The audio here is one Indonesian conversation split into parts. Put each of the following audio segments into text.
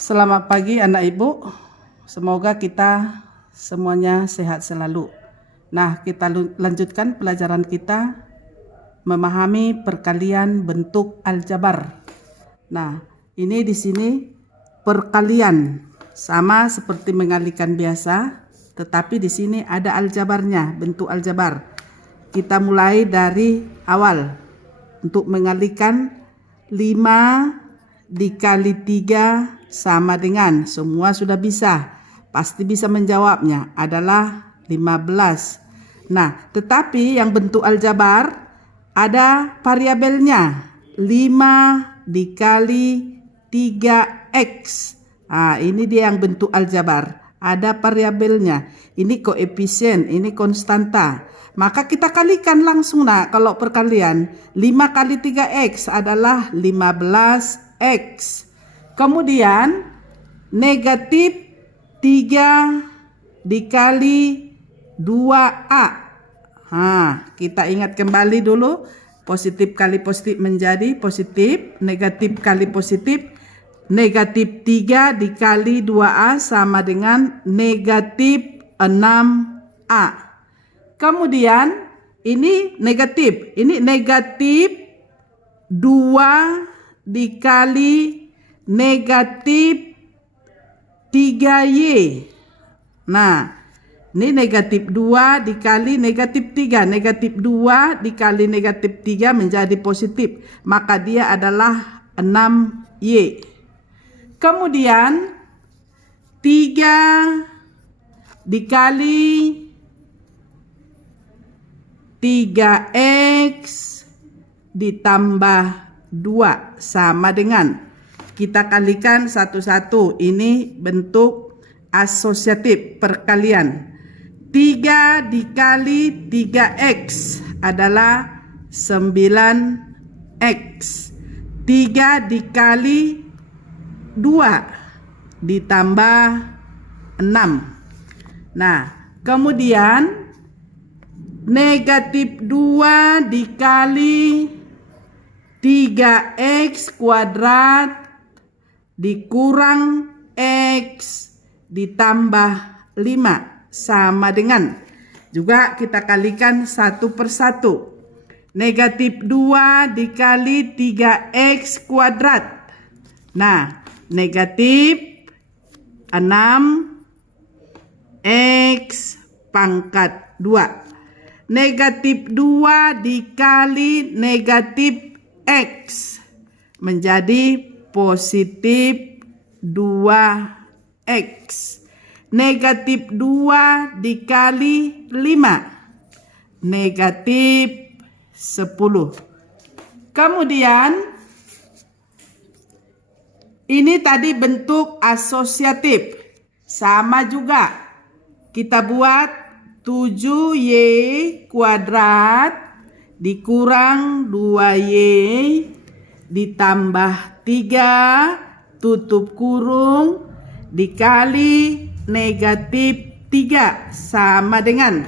Selamat pagi anak ibu, semoga kita semuanya sehat selalu. Nah, kita lanjutkan pelajaran kita memahami perkalian bentuk aljabar. Nah, ini di sini perkalian sama seperti mengalikan biasa, tetapi di sini ada aljabarnya, bentuk aljabar. Kita mulai dari awal untuk mengalikan 5 dikali 3 sama dengan, semua sudah bisa, pasti bisa menjawabnya, adalah 15. Nah, tetapi yang bentuk aljabar ada variabelnya, 5 dikali 3x. Nah, ini dia yang bentuk aljabar, ada variabelnya, ini koefisien, ini konstanta. Maka kita kalikan langsung nak, kalau perkalian 5 kali 3x adalah 15x. Kemudian negatif 3 dikali 2a. Kita ingat kembali dulu, positif kali positif menjadi positif, negatif kali positif, negatif 3 dikali 2a sama dengan negatif 6a. Kemudian ini negatif 2 dikali negatif 3y. Nah, ini negatif 2 dikali negatif 3. Negatif 2 dikali negatif 3 menjadi positif, maka dia adalah 6y. Kemudian 3 dikali 3x ditambah 2 sama dengan, kita kalikan satu-satu, ini bentuk asosiatif perkalian. 3 dikali 3x adalah 9x. 3 dikali 2 ditambah 6. Nah, kemudian negatif 2 dikali 3x kuadrat dikurang x ditambah 5 sama dengan, juga kita kalikan satu persatu. Negatif 2 dikali 3x kuadrat. Nah, negatif 6x pangkat 2. Negatif 2 dikali negatif x menjadi positif 2x. Negatif 2 dikali 5 negatif 10. Kemudian ini tadi bentuk asosiatif, sama juga kita buat 7y kuadrat dikurang 2y ditambah 3 tutup kurung dikali negatif 3 sama dengan,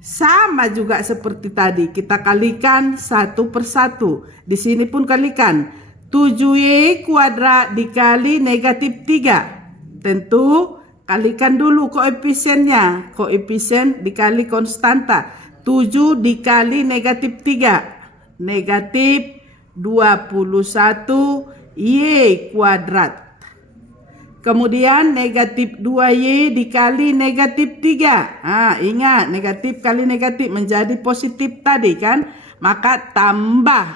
sama juga seperti tadi, kita kalikan satu persatu. Di sini pun kalikan 7y kuadrat dikali negatif 3. Tentu kalikan dulu koefisiennya, koefisien dikali konstanta. 7 dikali negatif 3 negatif 21y kuadrat. Kemudian negatif 2y dikali negatif 3. Ingat, negatif kali negatif menjadi positif tadi kan, maka tambah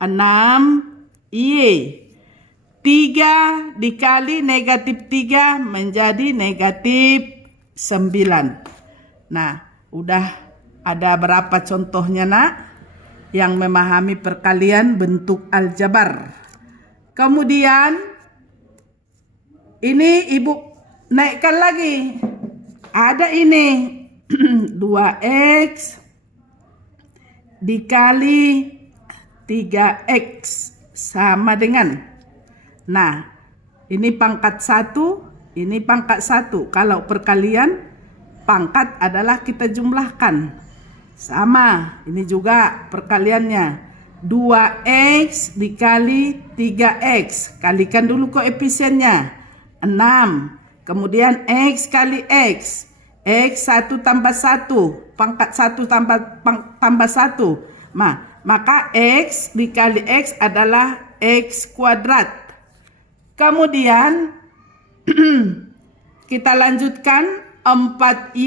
6y. 3 dikali negatif 3 menjadi negatif 9. Nah, udah ada berapa contohnya nak yang memahami perkalian bentuk aljabar. Kemudian ini ibu naikkan lagi. Ada ini 2x dikali 3x sama dengan, nah, ini pangkat 1, ini pangkat 1. Kalau perkalian, pangkat adalah kita jumlahkan. Sama, ini juga perkaliannya. 2x dikali 3x. Kalikan dulu koefisiennya. 6. Kemudian X kali X. X 1 tambah 1. Pangkat 1 tambah 1. Maka X dikali X adalah X kuadrat. Kemudian kita lanjutkan 4Y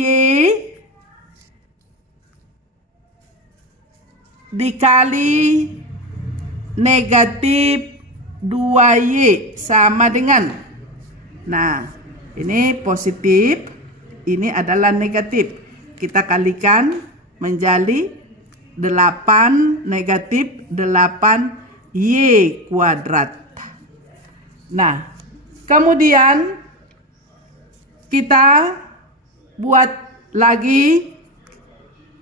dikali negatif 2Y sama dengan. Nah, ini positif, ini adalah negatif. Kita kalikan menjadi 8 negatif 8Y kuadrat. Nah, kemudian kita buat lagi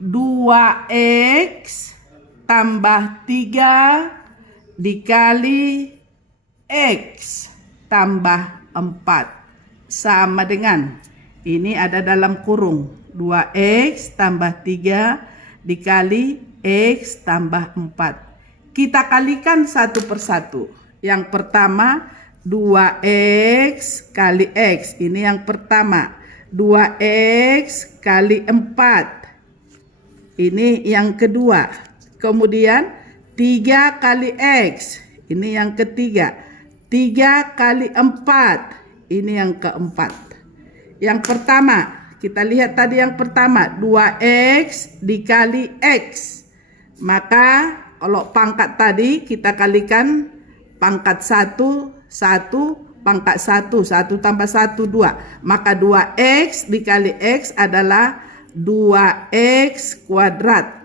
2X tambah 3 dikali X tambah 4 sama dengan, ini ada dalam kurung, 2X tambah 3 dikali X tambah 4. Kita kalikan satu persatu. Yang pertama 2X kali X, ini yang pertama. 2X kali 4, ini yang kedua. Kemudian 3 kali X, ini yang ketiga. 3 kali 4, ini yang keempat. Yang pertama, kita lihat tadi yang pertama, 2X dikali X. Maka kalau pangkat tadi kita kalikan pangkat 1, 1, pangkat 1, 1 tambah 1, 2. Maka 2X dikali X adalah 2X kuadrat.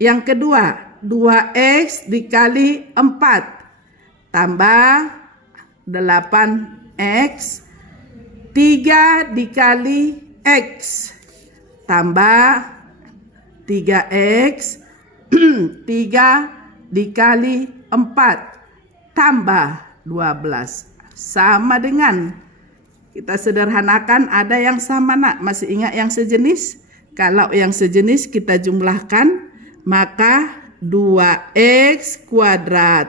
Yang kedua, 2X dikali 4 tambah 8X. 3 dikali X tambah 3X. 3 dikali 4 tambah 12 sama dengan, kita sederhanakan, ada yang sama nak, masih ingat yang sejenis? Kalau yang sejenis kita jumlahkan, maka 2X kuadrat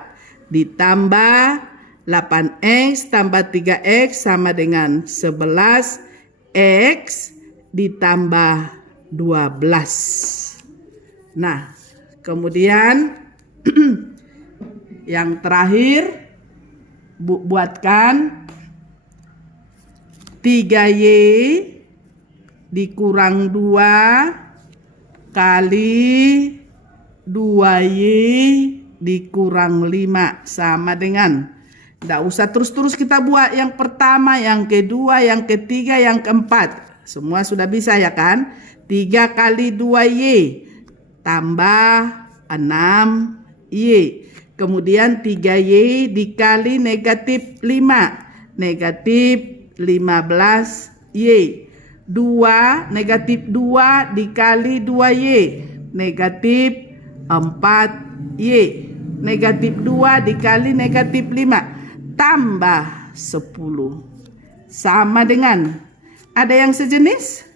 ditambah 8X tambah 3X sama dengan 11X ditambah 12. Nah, kemudian yang terakhir, buatkan 3Y dikurang 2 kali 2Y dikurang 5 sama dengan, tidak usah terus-terus kita buat yang pertama, yang kedua, yang ketiga, yang keempat. Semua sudah bisa ya kan? 3 kali 2Y tambah 6Y. Kemudian 3Y dikali negatif 5. Negatif 15Y. 2 negatif 2 dikali 2Y. Negatif 4Y. Negatif 2 dikali negatif 5 tambah 10 sama dengan, ada yang sejenis?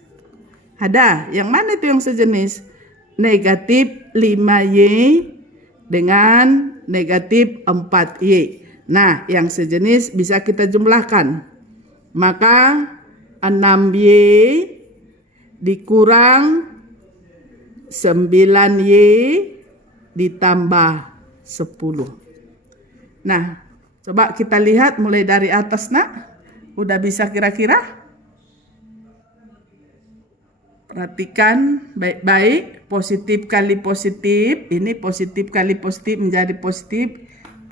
Ada. Yang mana itu yang sejenis? Negatif 5Y dengan negatif 4Y. Nah, yang sejenis bisa kita jumlahkan. Maka 6Y dikurang 9Y ditambah 10. Nah, coba kita lihat mulai dari atas nak. Udah bisa kira-kira? Perhatikan baik-baik. Positif kali positif. Ini positif kali positif menjadi positif.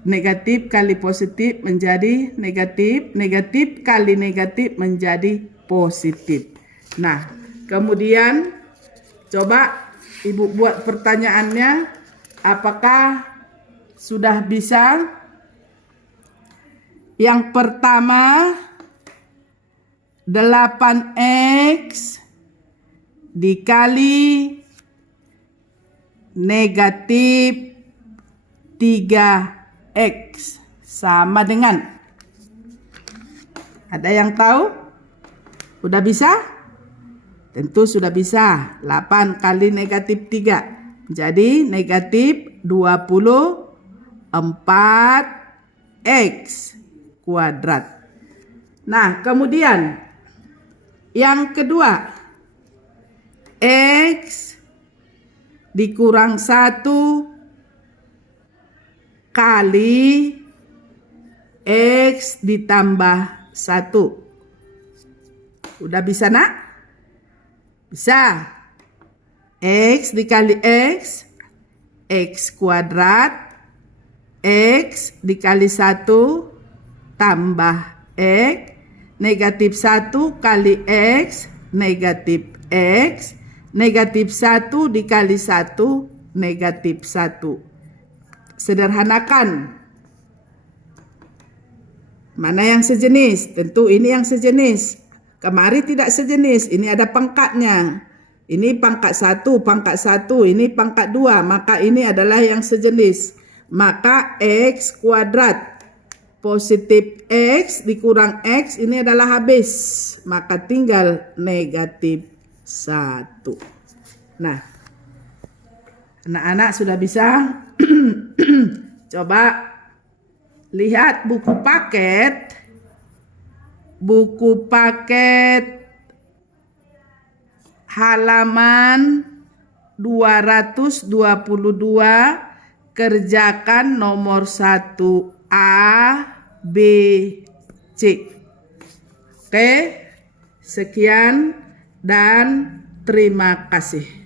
Negatif kali positif menjadi negatif. Negatif kali negatif menjadi positif. Nah, kemudian coba Ibu buat pertanyaannya. Apakah sudah bisa? Yang pertama, 8X dikali negatif 3X sama dengan, ada yang tahu? Udah bisa? Tentu sudah bisa. 8 kali negatif 3 jadi negatif 24X kuadrat. Nah, kemudian yang kedua, X dikurang 1 kali X ditambah 1. Udah bisa nak? Bisa. X dikali X, X kuadrat, X dikali 1 tambah X, negatif 1 kali X, negatif X, negatif 1 dikali 1, negatif 1. Sederhanakan. Mana yang sejenis? Tentu ini yang sejenis. Kemari tidak sejenis, ini ada pangkatnya. Ini pangkat 1, pangkat 1, ini pangkat 2, maka ini adalah yang sejenis. Maka X kuadrat positif X dikurang X ini adalah habis. Maka tinggal negatif 1. Nah, anak-anak sudah bisa? Coba lihat buku paket. Buku paket halaman 222, kerjakan nomor 1A, B, C. Oke, sekian dan terima kasih.